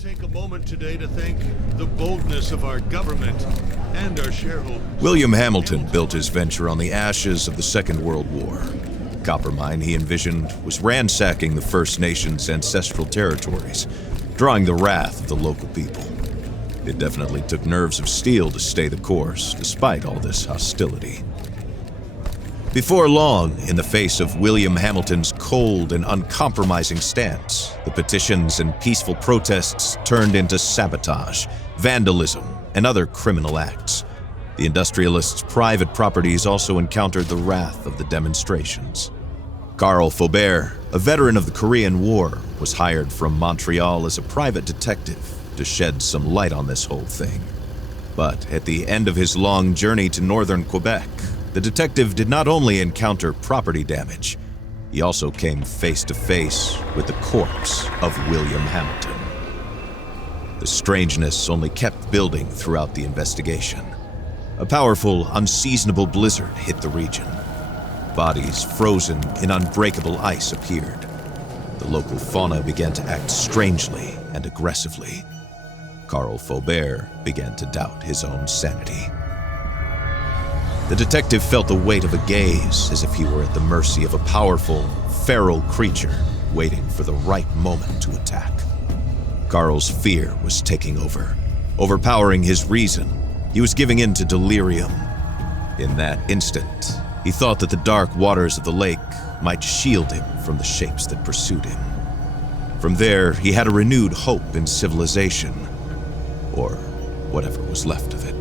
take a moment today to thank the boldness of our government and our shareholders. William Hamilton built his venture on the ashes of the Second World War. The copper mine he envisioned was ransacking the First Nations' ancestral territories, drawing the wrath of the local people. It definitely took nerves of steel to stay the course, despite all this hostility. Before long, in the face of William Hamilton's cold and uncompromising stance, the petitions and peaceful protests turned into sabotage, vandalism, and other criminal acts. The industrialists' private properties also encountered the wrath of the demonstrations. Carl Faubert, a veteran of the Korean War, was hired from Montreal as a private detective to shed some light on this whole thing. But at the end of his long journey to northern Quebec, the detective did not only encounter property damage, he also came face to face with the corpse of William Hamilton. The strangeness only kept building throughout the investigation. A powerful, unseasonable blizzard hit the region. Bodies frozen in unbreakable ice appeared. The local fauna began to act strangely and aggressively. Carl Faubert began to doubt his own sanity. The detective felt the weight of a gaze, as if he were at the mercy of a powerful, feral creature waiting for the right moment to attack. Carl's fear was taking over, overpowering his reason. He was giving in to delirium. In that instant, he thought that the dark waters of the lake might shield him from the shapes that pursued him. From there, he had a renewed hope in civilization, or whatever was left of it.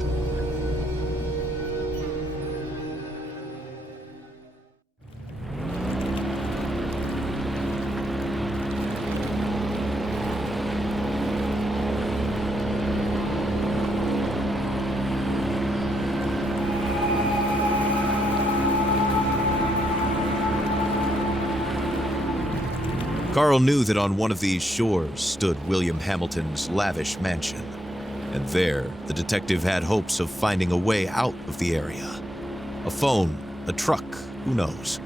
Carl knew that on one of these shores stood William Hamilton's lavish mansion, and there the detective had hopes of finding a way out of the area. A phone, a truck, who knows?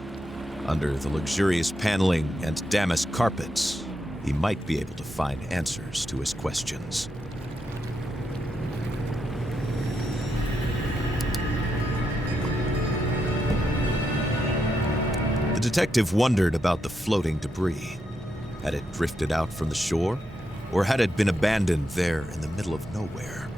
Under the luxurious paneling and damask carpets, he might be able to find answers to his questions. The detective wondered about the floating debris. Had it drifted out from the shore, or had it been abandoned there in the middle of nowhere?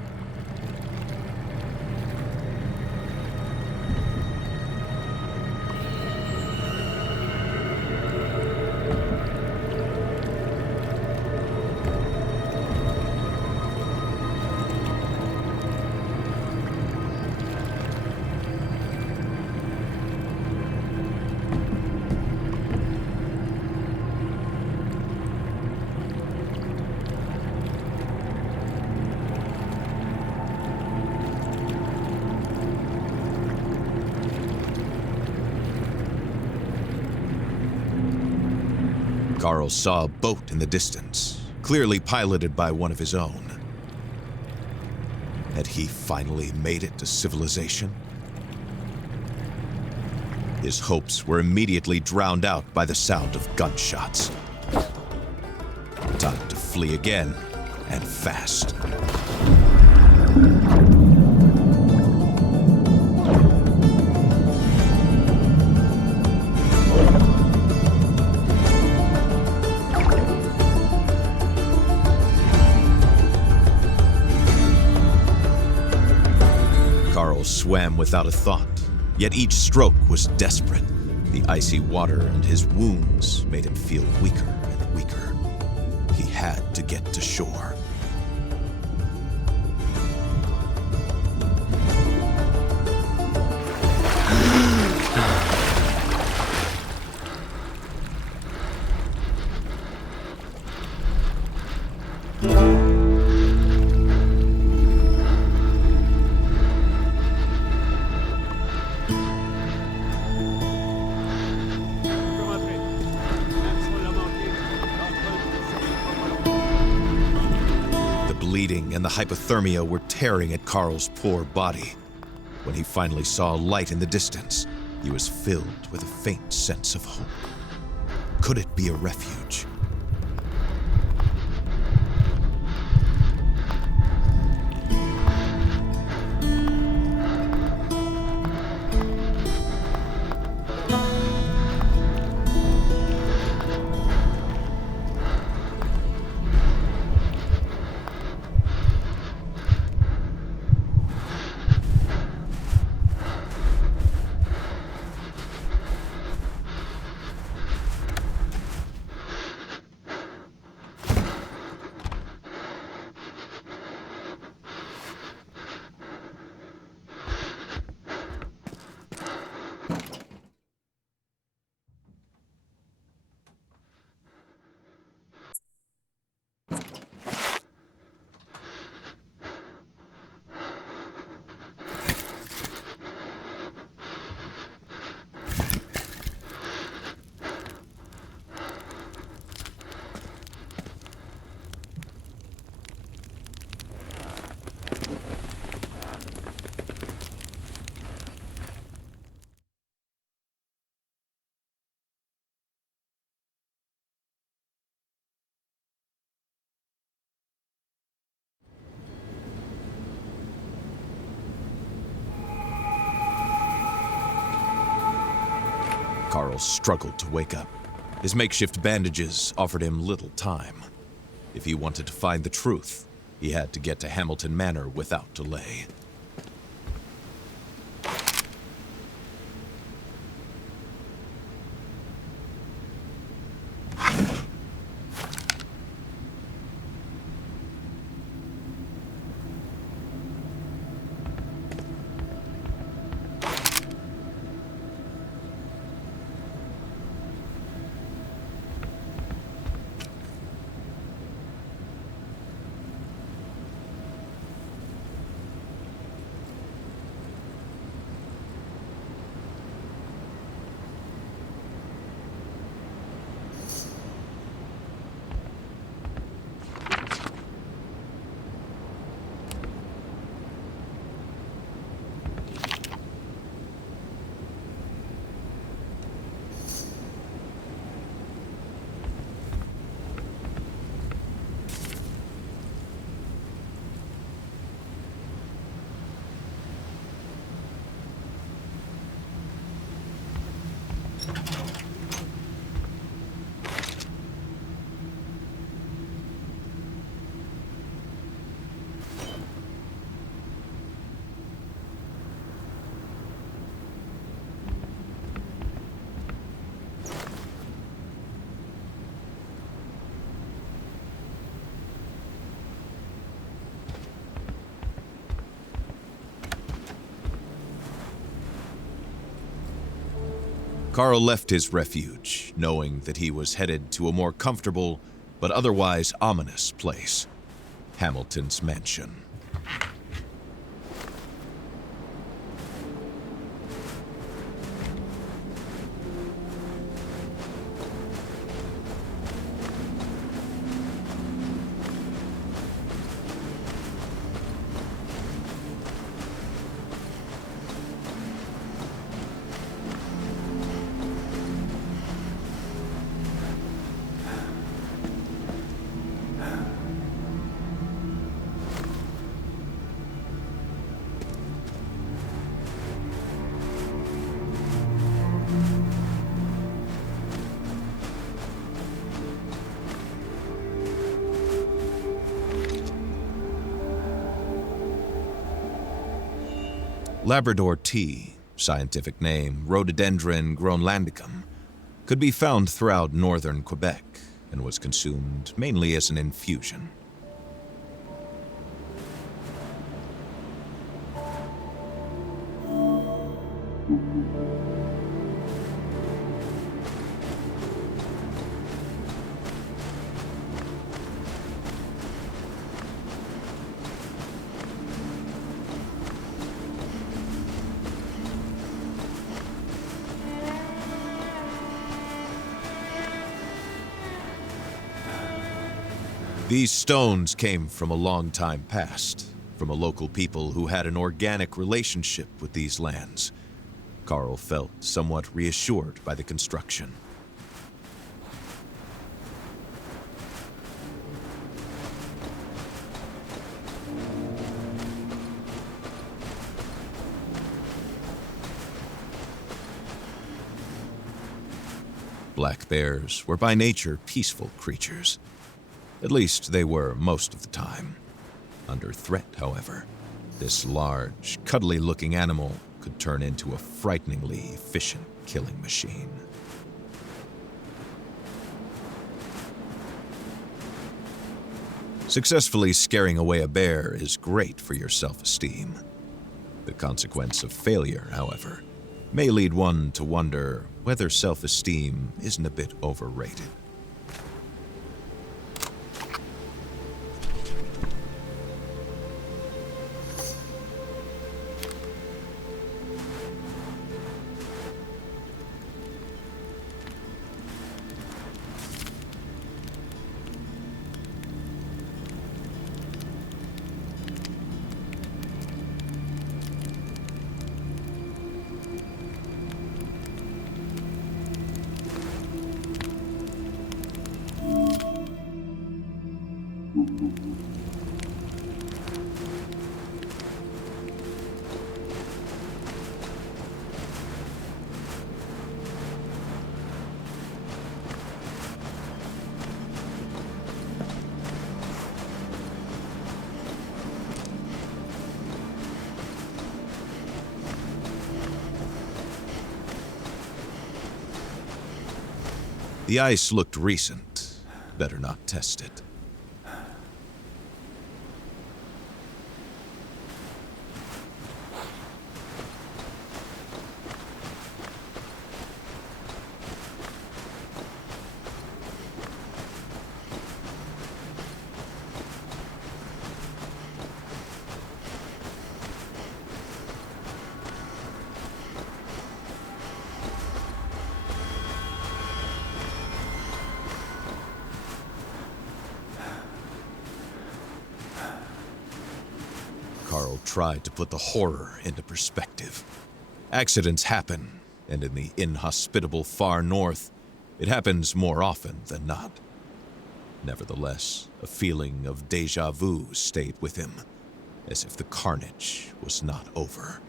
Carl saw a boat in the distance, clearly piloted by one of his own. Had he finally made it to civilization? His hopes were immediately drowned out by the sound of gunshots. Time to flee again, and fast. Swam without a thought, yet each stroke was desperate. The icy water and his wounds made him feel weaker and weaker. He had to get to shore. And the hypothermia were tearing at Carl's poor body. When he finally saw a light in the distance, he was filled with a faint sense of hope. Could it be a refuge? Carl struggled to wake up. His makeshift bandages offered him little time. If he wanted to find the truth, he had to get to Hamilton Manor without delay. Carl left his refuge, knowing that he was headed to a more comfortable but otherwise ominous place, Hamilton's mansion. Labrador tea, scientific name Rhododendron groenlandicum, could be found throughout northern Quebec and was consumed mainly as an infusion. These stones came from a long time past, from a local people who had an organic relationship with these lands. Carl felt somewhat reassured by the construction. Black bears were by nature peaceful creatures. At least they were most of the time. Under threat, however, this large, cuddly-looking animal could turn into a frighteningly efficient killing machine. Successfully scaring away a bear is great for your self-esteem. The consequence of failure, however, may lead one to wonder whether self-esteem isn't a bit overrated. The ice looked recent. Better not test it. Carl tried to put the horror into perspective. Accidents happen, and in the inhospitable far north, it happens more often than not. Nevertheless, a feeling of déjà vu stayed with him, as if the carnage was not over.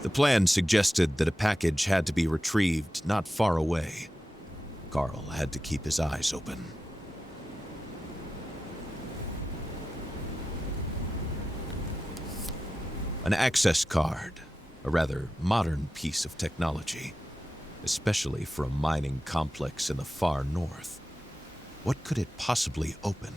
The plan suggested that a package had to be retrieved not far away. Carl had to keep his eyes open. An access card, a rather modern piece of technology, especially for a mining complex in the far north. What could it possibly open?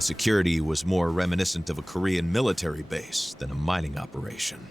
Security was more reminiscent of a Korean military base than a mining operation.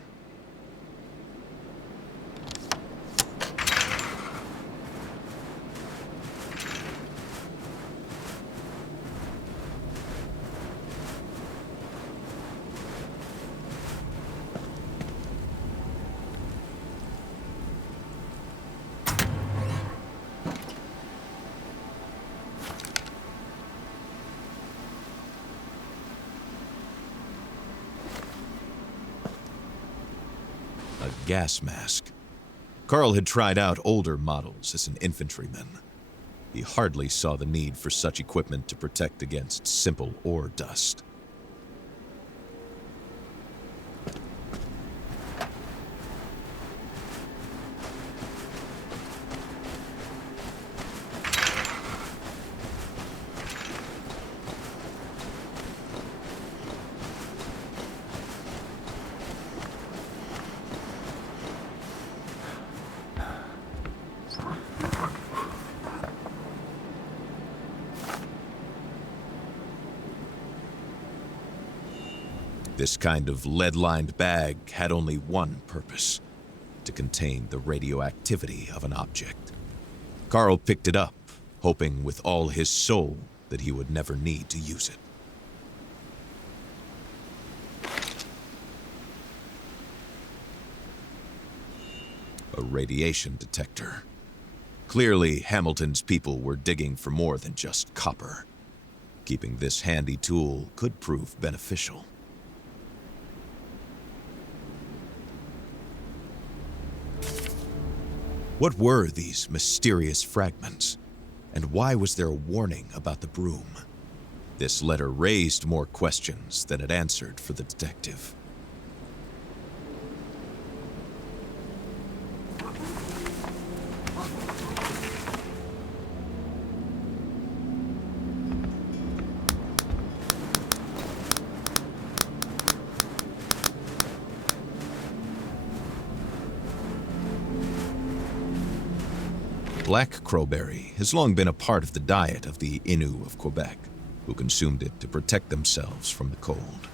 A gas mask. Carl had tried out older models as an infantryman. He hardly saw the need for such equipment to protect against simple ore dust. This kind of lead-lined bag had only one purpose: to contain the radioactivity of an object. Carl picked it up, hoping with all his soul that he would never need to use it. A radiation detector. Clearly, Hamilton's people were digging for more than just copper. Keeping this handy tool could prove beneficial. What were these mysterious fragments? And why was there a warning about the Brume? This letter raised more questions than it answered for the detective. black crowberry has long been a part of the diet of the Innu of Quebec, who consumed it to protect themselves from the cold.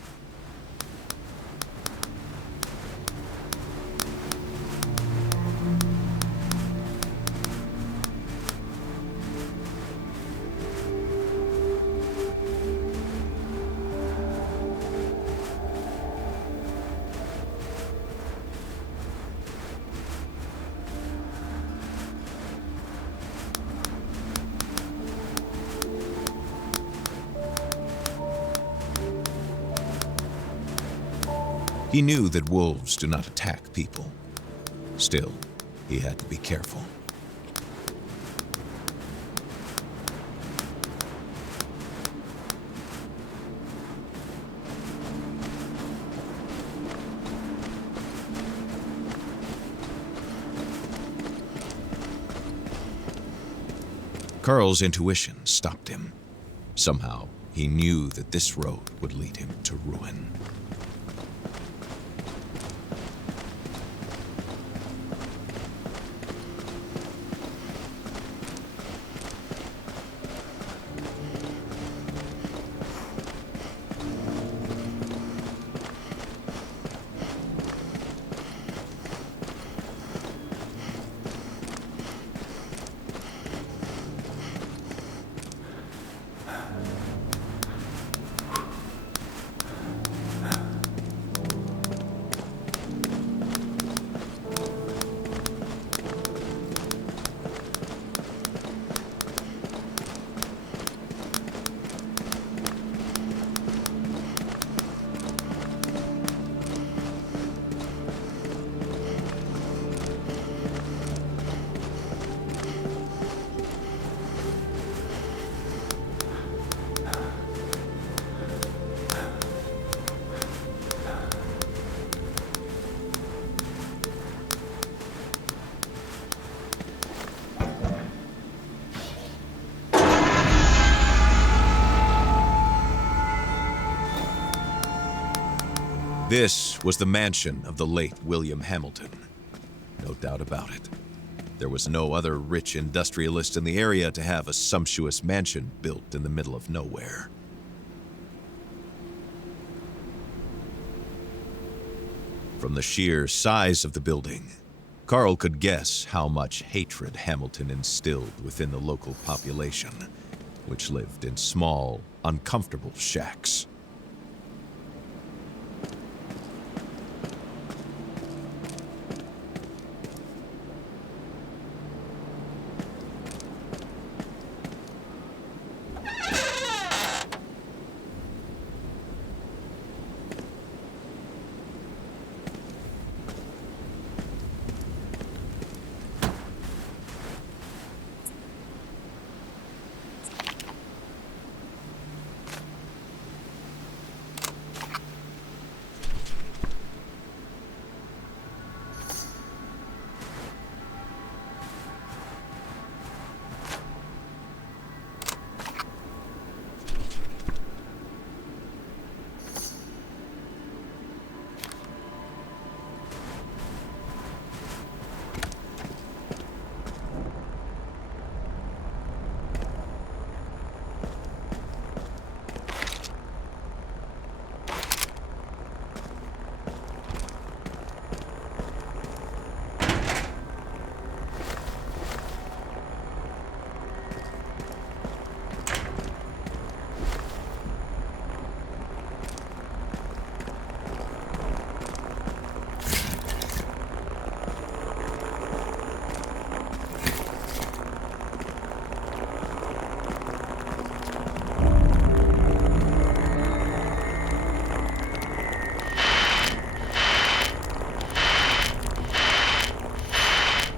He knew that wolves do not attack people. Still, he had to be careful. Carl's intuition stopped him. Somehow, he knew that this road would lead him to ruin. This was the mansion of the late William Hamilton. No doubt about it. There was no other rich industrialist in the area to have a sumptuous mansion built in the middle of nowhere. From the sheer size of the building, Carl could guess how much hatred Hamilton instilled within the local population, which lived in small, uncomfortable shacks.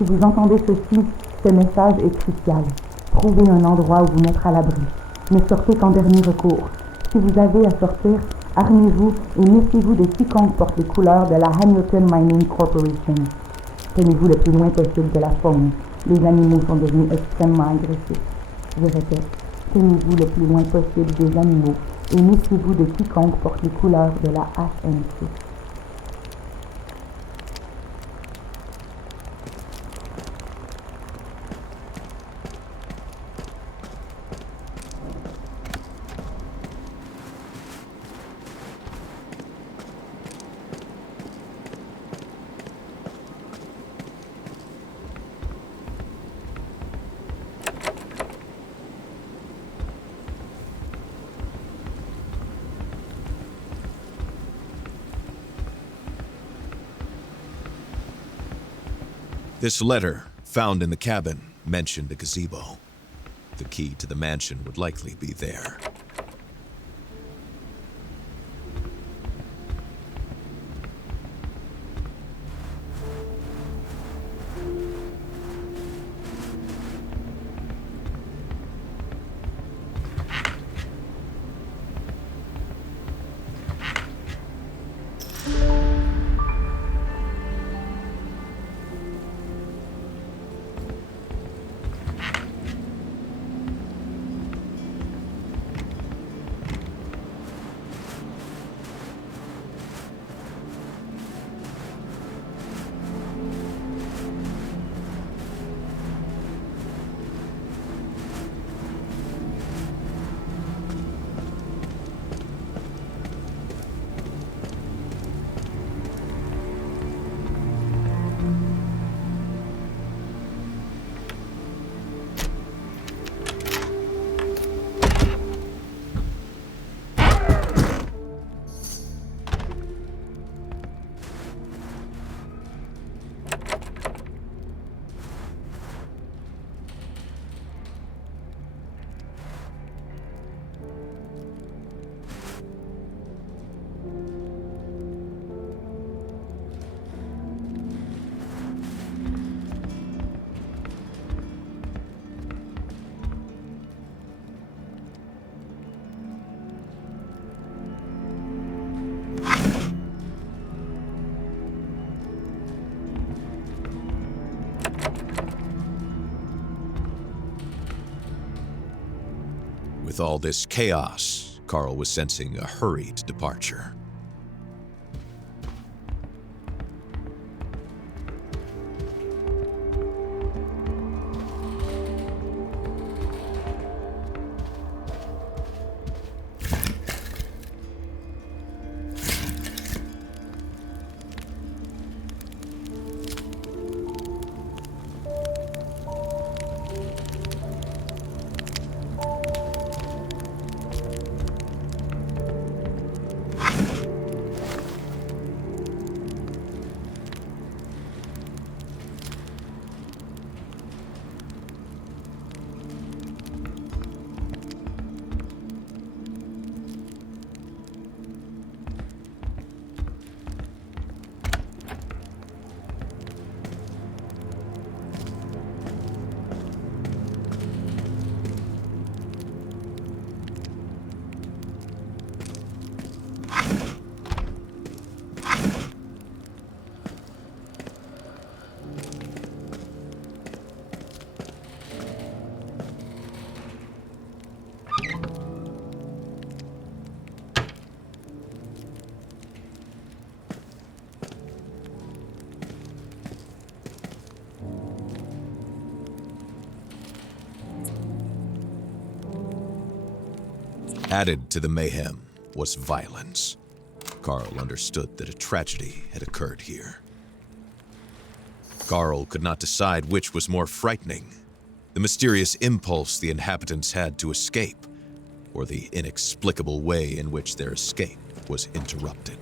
Si vous entendez ceci, ce message est crucial. Trouvez un endroit où vous mettre à l'abri. Ne sortez qu'en dernier recours. Si vous avez à sortir, armez-vous et méfiez-vous de quiconque porte les couleurs de la Hamilton Mining Corporation. Tenez-vous le plus loin possible de la faune. Les animaux sont devenus extrêmement agressifs. Je répète, tenez-vous le plus loin possible des animaux et méfiez-vous de quiconque porte les couleurs de la HMC. This letter, found in the cabin, mentioned a gazebo. The key to the mansion would likely be there. With all this chaos, Carl was sensing a hurried departure. Added to the mayhem was violence. Carl understood that a tragedy had occurred here. Carl could not decide which was more frightening, the mysterious impulse the inhabitants had to escape, or the inexplicable way in which their escape was interrupted.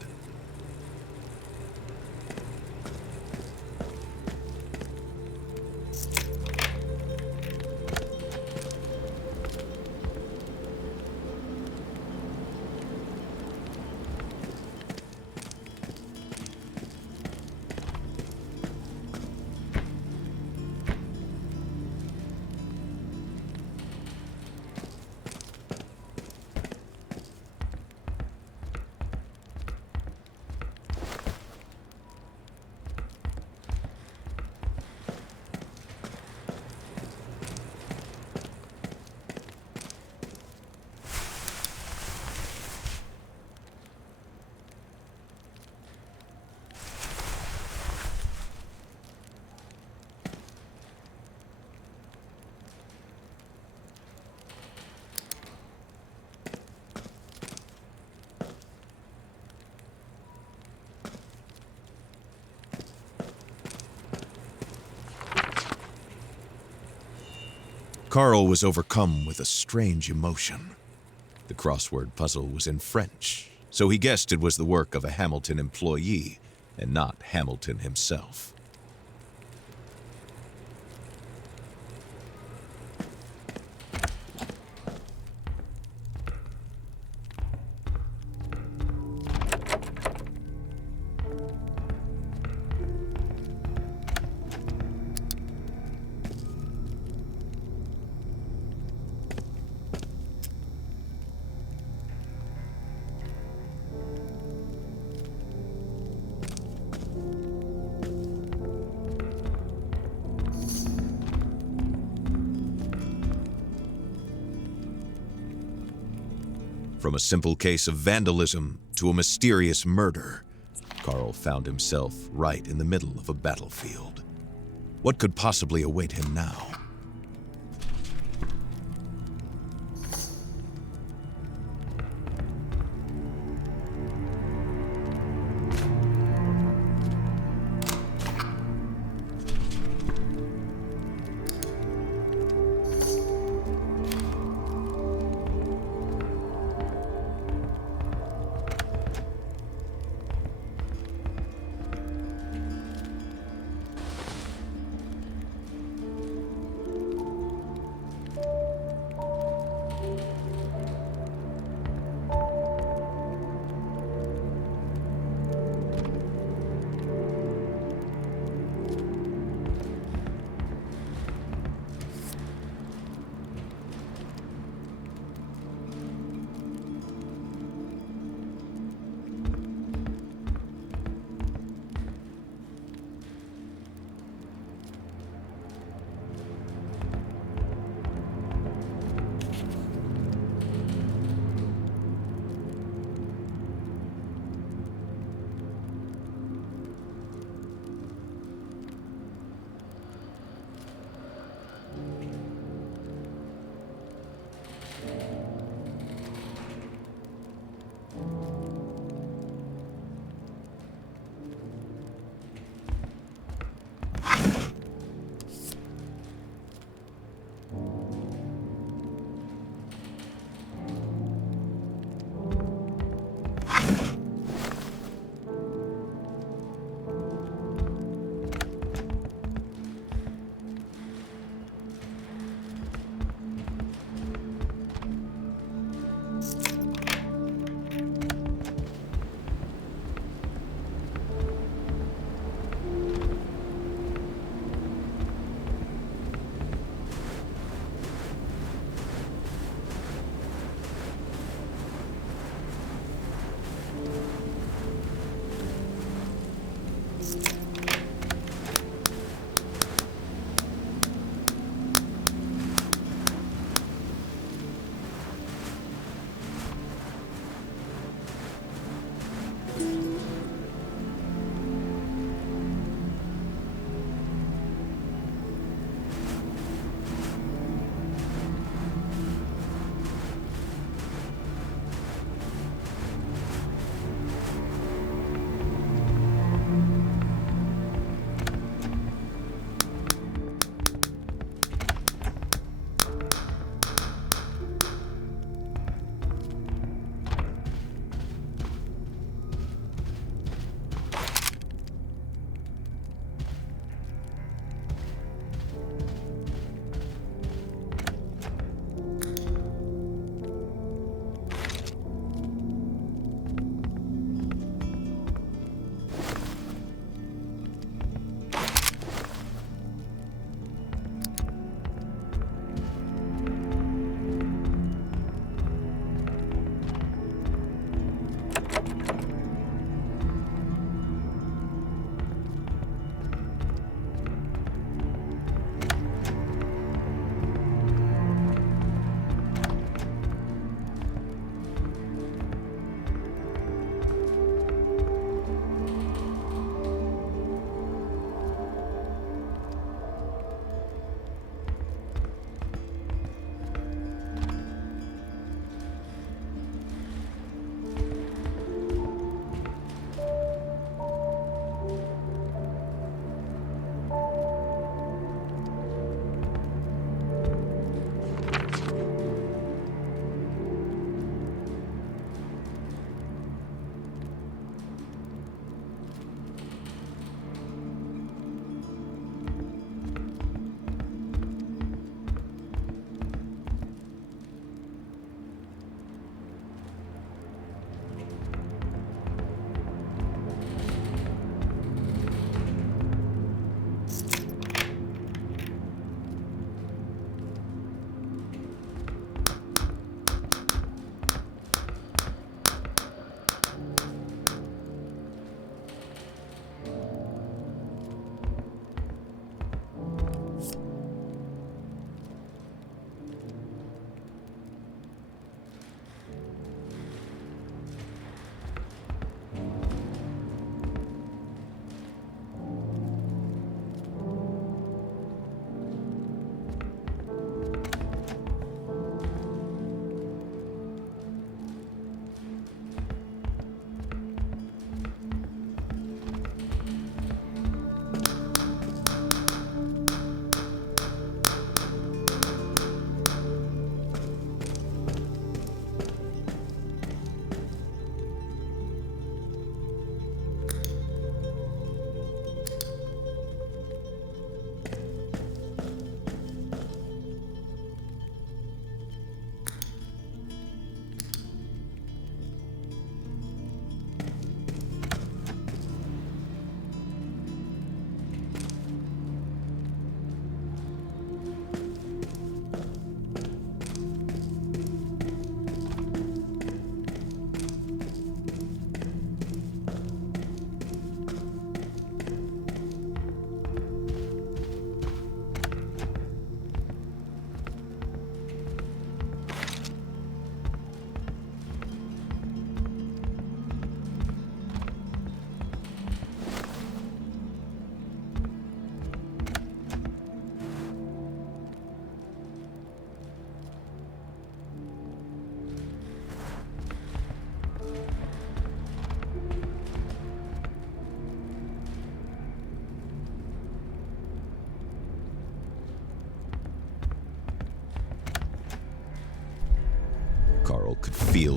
Carl was overcome with a strange emotion. The crossword puzzle was in French, so he guessed it was the work of a Hamilton employee and not Hamilton himself. From a simple case of vandalism to a mysterious murder, Carl found himself right in the middle of a battlefield. What could possibly await him now?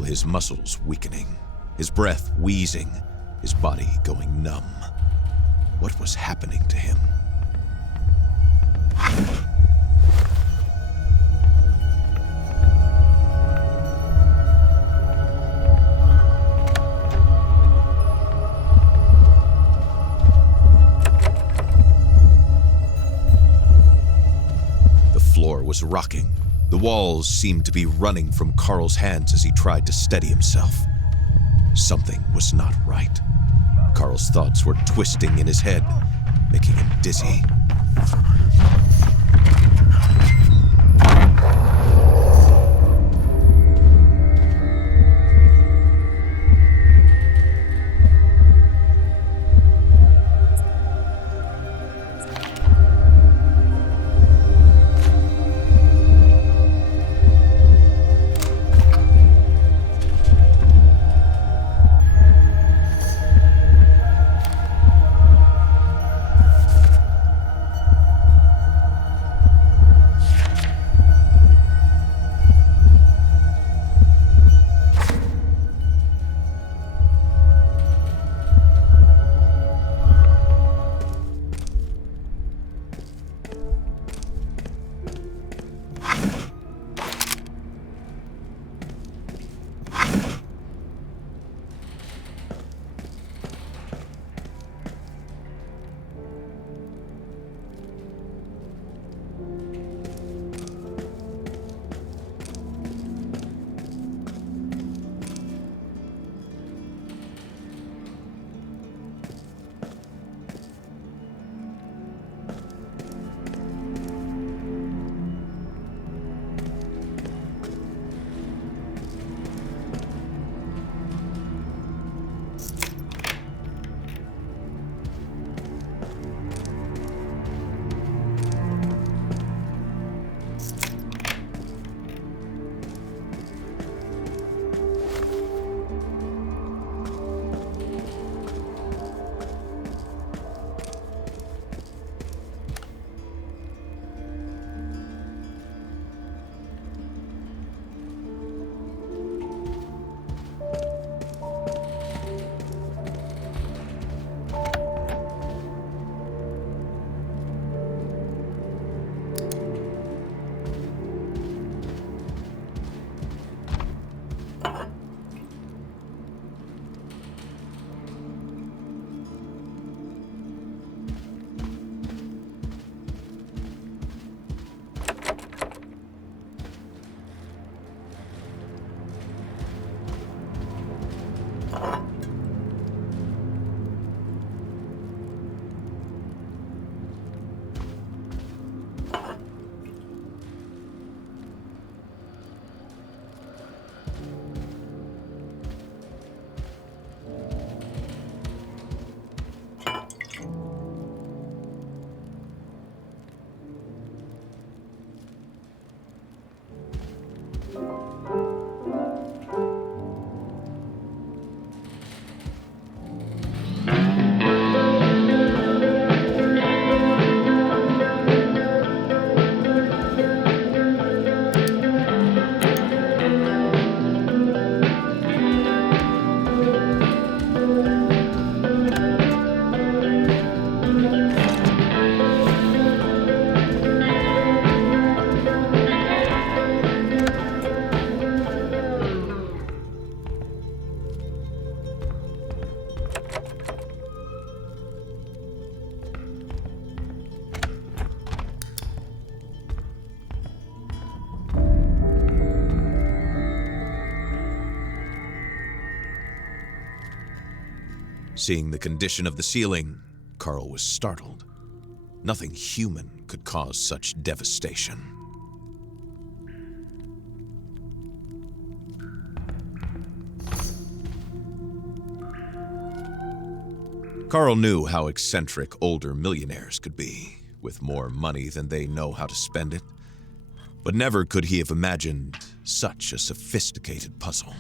feel his muscles weakening, his breath wheezing, his body going numb. What was happening to him? The floor was rocking. The walls seemed to be running from Carl's hands as he tried to steady himself. Something was not right. Carl's thoughts were twisting in his head, making him dizzy. Seeing the condition of the ceiling, Carl was startled. Nothing human could cause such devastation. Carl knew how eccentric older millionaires could be, with more money than they know how to spend it. But never could he have imagined such a sophisticated puzzle.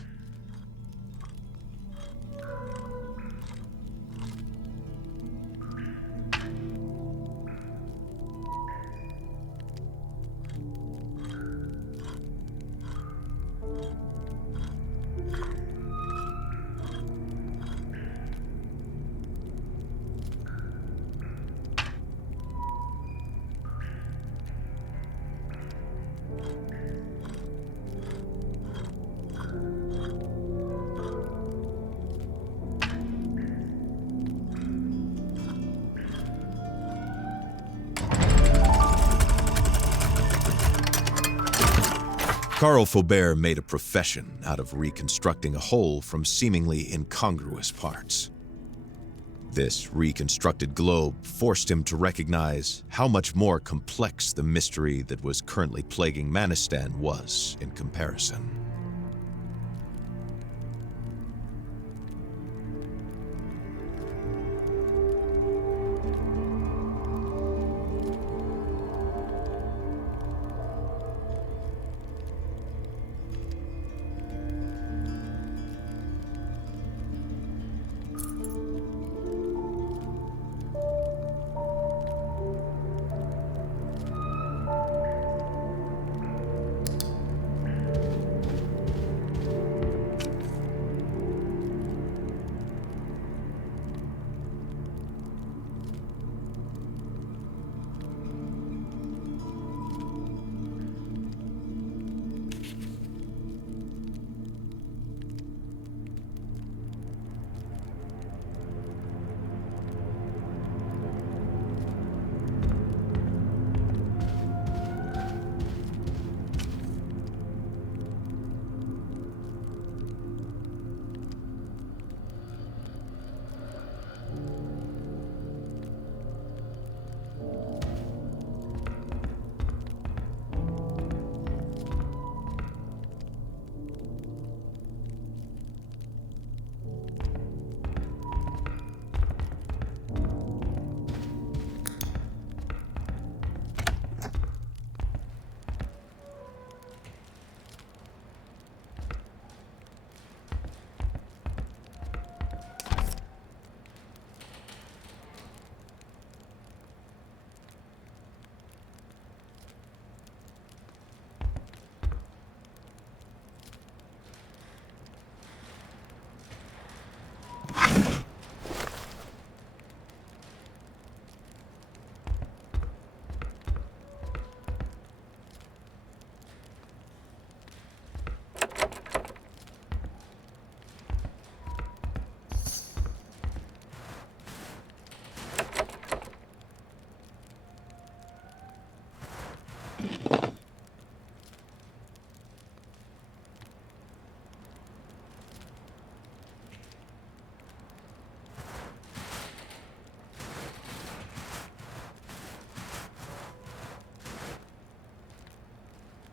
Carl Faubert made a profession out of reconstructing a whole from seemingly incongruous parts. This reconstructed globe forced him to recognize how much more complex the mystery that was currently plaguing Manistan was in comparison.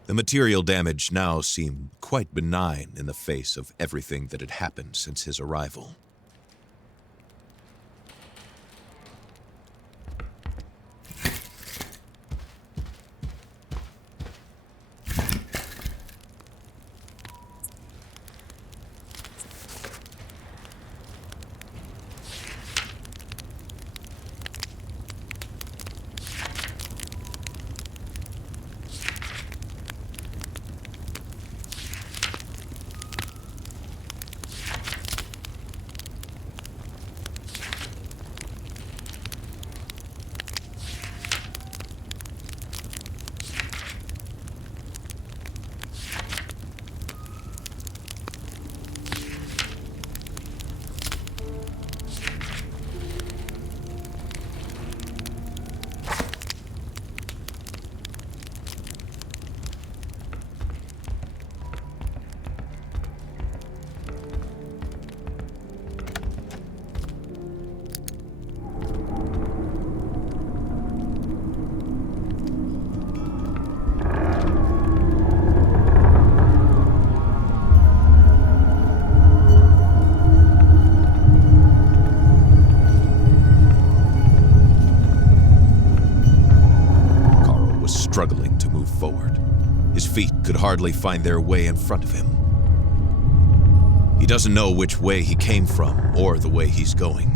The material damage now seemed quite benign in the face of everything that had happened since his arrival. Struggling to move forward. His feet could hardly find their way in front of him. He doesn't know which way he came from or the way he's going.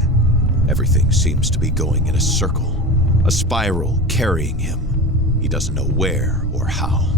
Everything seems to be going in a circle, a spiral carrying him. He doesn't know where or how.